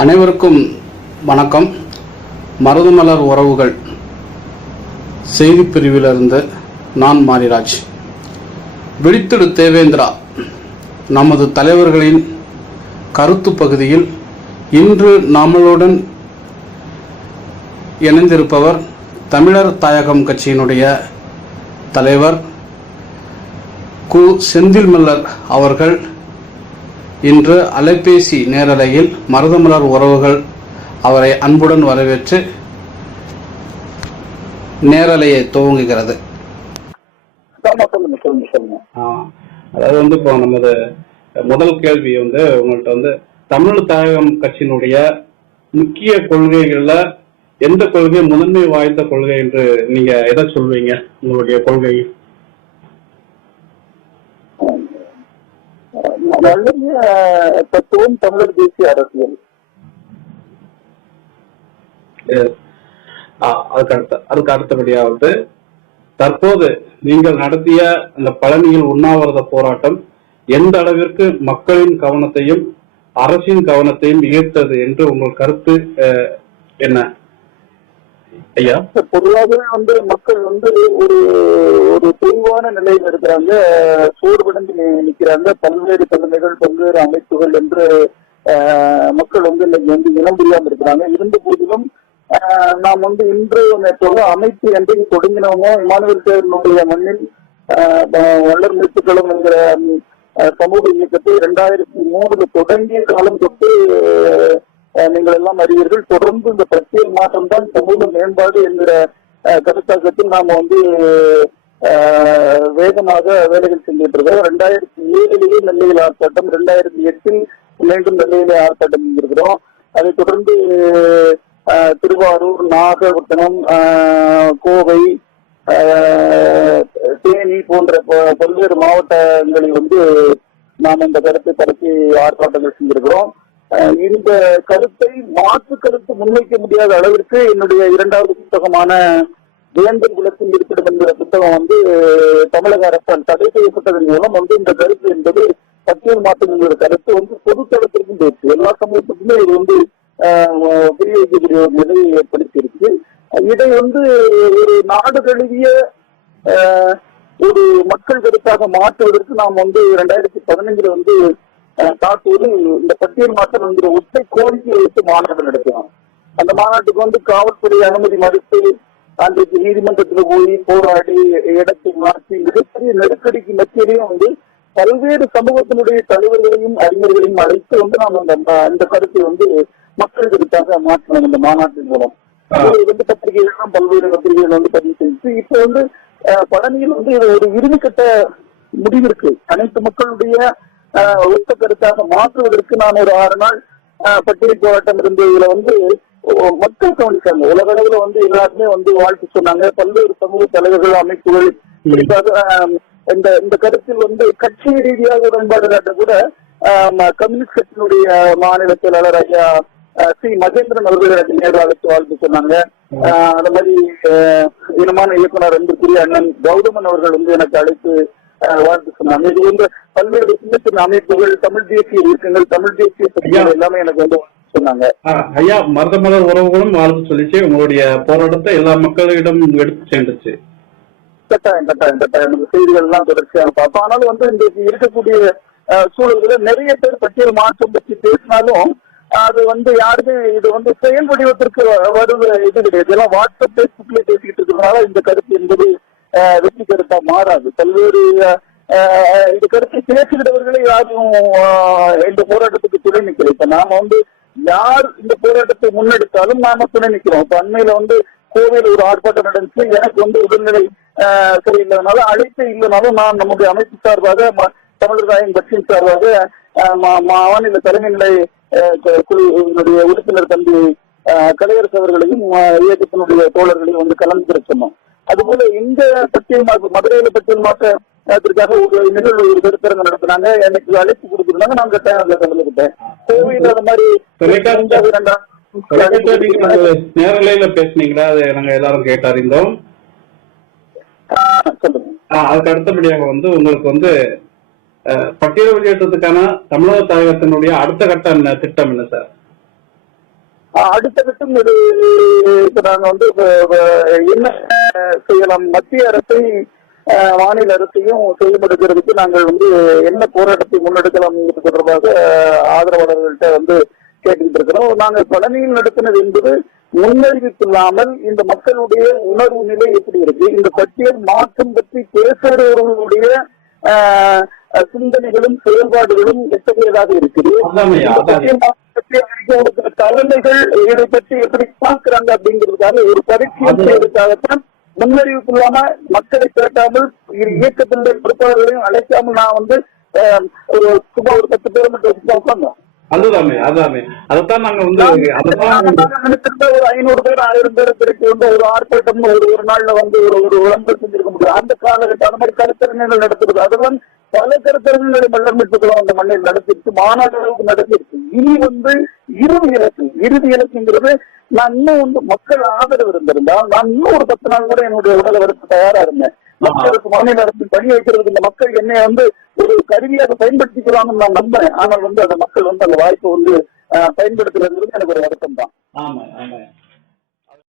அனைவருக்கும் வணக்கம். மருதுமலர் உறவுகள் செய்தி பிரிவிலிருந்து நான் மாரிராஜ். விழித்திடு தேவேந்திரா நமது தலைவர்களின் கருத்து பகுதியில் இன்று நம்மளுடன் இணைந்திருப்பவர் தமிழர் தாயகம் கட்சியினுடைய தலைவர் கு செந்தில் மல்லர் அவர்கள். இன்று அலைபேசி நேரலையில் மருதமலர் உறவுகள் அவரை அன்புடன் வரவேற்று நேரலையை துவங்குகிறது. அதாவது வந்து இப்போ நமது முதல் கேள்வி வந்து உங்கள்கிட்ட வந்து தமிழ் தாயகம் கட்சியினுடைய முக்கிய கொள்கைகள்ல எந்த கொள்கை முதன்மை வாய்ந்த கொள்கை என்று நீங்க எதை சொல்வீங்க? உங்களுடைய கொள்கை. நல்ல தத்துவம் தமிழர் தேசிய அரசியல் அதுக்கு அடுத்த அதுக்கு அடுத்தபடியா வந்து தற்போது நீங்கள் நடத்திய அந்த பழனியில் உண்ணாவிரத போராட்டம் எந்த அளவிற்கு மக்களின் கவனத்தையும் அரசின் கவனத்தையும் ஈர்த்தது என்று உங்கள் கருத்து என்ன? பொதுவாகவே வந்து மக்கள் வந்து ஒரு ஒரு தெளிவான நிலையில் இருக்கிறாங்க. சோர்வடைந்து நிற்கிறாங்க நிக்கிறாங்க. பல்வேறு தலைமைகள் பல்வேறு அமைப்புகள் என்று ஆஹ், மக்கள் வந்து இன்னைக்கு வந்து இனம் புரியாம இருக்கிறாங்க. இருந்த போதிலும் ஆஹ், நாம் வந்து இன்று நேற்று அமைப்பு என்றைக்கு தொடங்கினோமோ இமானுவல் தேவனுடைய மண்ணில் ஆஹ், வள்ளர் மீட்புக்களம் என்கிற சமூக இயக்கத்தை இரண்டாயிரத்தி மூணுல தொடங்கிய காலம் தொட்டு நீங்கள் எல்லாம் அறிவீர்கள். தொடர்ந்து இந்த பட்டியல் மாற்றம் தான் சமூக மேம்பாடு என்கிற கருத்தாக்கத்தில் நாம் வந்து வேகமாக வேலைகள் செஞ்சுட்டு இருக்கோம் ரெண்டாயிரத்தி ஏழிலேயே நெல்லையில் ஆர்ப்பாட்டம் ரெண்டாயிரத்தி எட்டில் மீண்டும் நெல்லையிலே ஆர்ப்பாட்டம் செஞ்சிருக்கிறோம். அதைத் தொடர்ந்து திருவாரூர் நாகப்பட்டினம் கோவை தேனி போன்ற பல்வேறு மாவட்டங்களில் வந்து நாம் இந்த கருத்தை பரப்பி ஆர்ப்பாட்டங்கள் செஞ்சிருக்கிறோம். இந்த கருத்தை மாற்று கருத்து முன்வைக்க முடியாத அளவிற்கு என்னுடைய இரண்டாவது புத்தகமான வேந்தர் குலத்தில் இருப்பிடம் என்கிற புத்தகம் வந்து தமிழக அரசால் தடை செய்யப்பட்டதன் மூலம் வந்து இந்த கருத்து என்பது பட்டியல் மாற்றம் என்கிற கருத்து வந்து பொதுத்தளத்திற்கும் போயிடுச்சு எல்லா சமூகத்துக்குமே இது வந்து ஆஹ், புரிய வைக்கக்கூடிய ஒரு நிலையை ஏற்படுத்தியிருக்கு. இதை வந்து ஒரு நாடு தழுவிய ஒரு மக்கள் கருத்தாக மாற்றுவதற்கு நாம் வந்து இரண்டாயிரத்தி பதினைஞ்சுல வந்து காட்டுவது இந்த பட்டியல் மாற்றம் என்கிற ஒற்றை கோரிக்கை வைத்து மாநாடு நடத்தினோம். அந்த மாநாட்டுக்கு வந்து காவல்துறை அனுமதி மறுத்து அன்றைக்கு நீதிமன்றத்துல போய் போராடி இடத்தை மாற்றி மிகப்பெரிய நெருக்கடிக்கு மத்தியிலையும் வந்து பல்வேறு சமூகத்தினுடைய தலைவர்களையும் அறிஞர்களையும் அழைத்து வந்து நாம் அந்த இந்த கருத்தை வந்து மக்களுக்காக மாற்றணும் இந்த மாநாட்டின் மூலம். வந்து பத்திரிகைகள்லாம் பல்வேறு பத்திரிகைகள் வந்து பதிவு செஞ்சு இப்ப வந்து பழனியில் வந்து ஒரு ஒரு இறுதிக்கட்ட முடிவிற்கு அனைத்து மக்களுடைய ஒத்த கருத்தாக மாற்றுவதற்கு நான் ஒரு ஆறு நாள் பட்டியல் போராட்டம் இருந்து இதுல வந்து மக்கள் கவனிச்சாங்க. உலக அளவுல வந்து எல்லாருமே வந்து வாழ்த்து சொன்னாங்க. பல்வேறு சமூக தலைவர்கள் அமைப்புகள் குறிப்பாக இந்த இந்த கருத்தில் வந்து கட்சி ரீதியாக உடன்பாடு காட்ட கூட கம்யூனிஸ்ட் கட்சியினுடைய மாநில செயலாளர் ஐயா அஹ், சி. மகேந்திரன் அவர்கள் எனக்கு நேரில் அழைத்து வாழ்த்து சொன்னாங்க. அந்த மாதிரி இனமான இயக்குனர் அன்புக்குரிய அண்ணன் கௌதமன் அவர்கள் வந்து எனக்கு அழைத்து வாழ்த்து சொன்னாங்க. இது வந்து பல்வேறு சின்ன சின்ன அமைப்புகள் தமிழ் தேசிய இயக்கங்கள் தமிழ் தேசிய சக்திகள் எல்லாமே எனக்கு வந்து சொன்னாங்க. ஐயா மருதமலர் உறவுகளும் வாழ்த்து சொல்லிச்சு. உங்களுடைய போராட்டத்தை எல்லா மக்களிடம் எடுத்து சென்றுச்சு கட்டாயம் கட்டாயம் கட்டாயம். இந்த செய்திகள் எல்லாம் தொடர்ச்சியாக பார்ப்போம். ஆனாலும் வந்து இன்றைக்கு இருக்கக்கூடிய சூழல்கள நிறைய பேர் பட்டியல் மாற்றம் பற்றி பேசினாலும் அது வந்து யாருமே இது வந்து செயல் வடிவத்திற்கு வ- வருகிற இது கிடையாது. எல்லாம் வாட்ஸ்அப் பேஸ்புக்ல பேசிக்கிட்டு இருக்கிறதுனால இந்த கருத்து என்பது அஹ், மாறாது. பல்வேறு இந்த கருத்தை பேசுகிறவர்களை யாரும் இந்த போராட்டத்துக்கு துணை நிற்கல. இப்ப நாம வந்து யார் இந்த போராட்டத்தை முன்னெடுத்தாலும் நாம துணை நிற்கிறோம். இப்ப அண்மையில வந்து கோவையில் ஒரு ஆர்ப்பாட்டம் நடந்துச்சு. எனக்கு வந்து உடல்நிலை ஆஹ், அழைப்பு இல்லைனாலும் நான் நம்முடைய அமைப்பு சார்பாக தமிழராயின் கட்சியின் சார்பாக ஆஹ், மா- மாநில தலைமை நிலை ஆஹ், குழுவினுடைய உறுப்பினர் தம்பி ஆஹ், கலையரசு அவர்களையும் இயக்கத்தினுடைய தோழர்களையும் வந்து கலந்து சொன்னோம். அதுபோல இந்த பட்டியல் மாற்ற மதுரையில பட்டியல் மாற்றத்திற்காக ஒரு நிகழ்வு ஒரு கருத்தரங்கு நடத்தினாங்க. எனக்கு அழைப்பு கொடுத்திருந்தாங்க. நான் கட்டாயம் கலந்துக்கிட்டேன். கோவையில் அந்த மாதிரி நேரலையில பேசுனீங்களா? அதை நாங்க எல்லாரும் கேட்டறிந்தோம். அதுக்கு அடுத்தபடியாக வந்து உங்களுக்கு வந்து பட்டியல் வெளியேற்றத்துக்கான தமிழக தாயகத்தினுடைய அடுத்த கட்ட என்ன திட்டம் என்ன சார்? அஹ் அடுத்த கட்டம் இது நாங்க வந்து என்ன செய்யலாம்? மத்திய அரசை மாநில அரசையும் செயல்படுத்துறதுக்கு நாங்கள் வந்து என்ன போராட்டத்தை முன்னெடுக்கலாம் தொடர்பாக ஆதரவாளர்கள்ட்ட வந்து கேட்டுக்கிட்டு இருக்கிறோம். நாங்கள் பழனியில் நடத்தினது என்பது முன்னறிவிப்பில்லாமல் இந்த மக்களுடைய உணர்வு நிலை எப்படி இருக்கு? இந்த பட்டியல் மாற்றம் பற்றி பேசுகிறவர்களுடைய சிந்தனைகளும் செயல்பாடுகளும் எத்தகையதாக இருக்குது? தலைமைகள் இதை பற்றி எப்படி பார்க்கிறாங்க அப்படிங்கிறதுக்காக ஒரு பரீட்சை செய்வதற்காகத்தான் முன்னறிவிப்பு இல்லாம மக்களை இரு இயக்கத்தினுடைய பொறுப்பாளர்களையும் அழைக்காமல் நான் வந்து ஒரு சும்மா ஒரு பத்து பேர் மட்டும் வச்சு உட்காந்தோம் அதுதாமே அதுதாமே அதைத்தான் நாங்க வந்து அதைத்தான் ஒரு ஐநூறு பேர் ஆயிரம் பேர் திரட்டி வந்து ஒரு ஆர்ப்பாட்டம் ஒரு ஒரு நாள்ல வந்து ஒரு ஒரு விளம்பரம் செஞ்சிருக்க முடியும். அந்த காலகட்டம் அந்த மாதிரி கருத்தரங்குகள் நடத்துறது. அதெல்லாம் பல கருத்தரங்களை மல்லமிட்டுகளும் அந்த மண்ணில் நடத்திருக்கு மாநாடு அளவுக்கு நடத்திருக்கு இனி வந்து இறுதி இலக்கு இறுதி இலக்குங்கிறது நான் இன்னும் வந்து மக்கள் ஆதரவு இருந்திருந்தால் நான் இன்னும் ஒரு பத்து நாள் கூட என்னுடைய உடலை வரத்து தயாரா இருந்தேன். மக்களுக்கு மாநில அரசு பணி வைக்கிறதுக்கு இந்த மக்கள் என்னை வந்து ஒரு கருவியாக பயன்படுத்திக்கலாம்னு நான் நம்புறேன். ஆனால் வந்து அந்த மக்கள் வந்து அந்த வாய்ப்பை வந்து பயன்படுத்துறதுங்கிறது எனக்கு ஒரு வருத்தம் தான் ஆமா ஆமா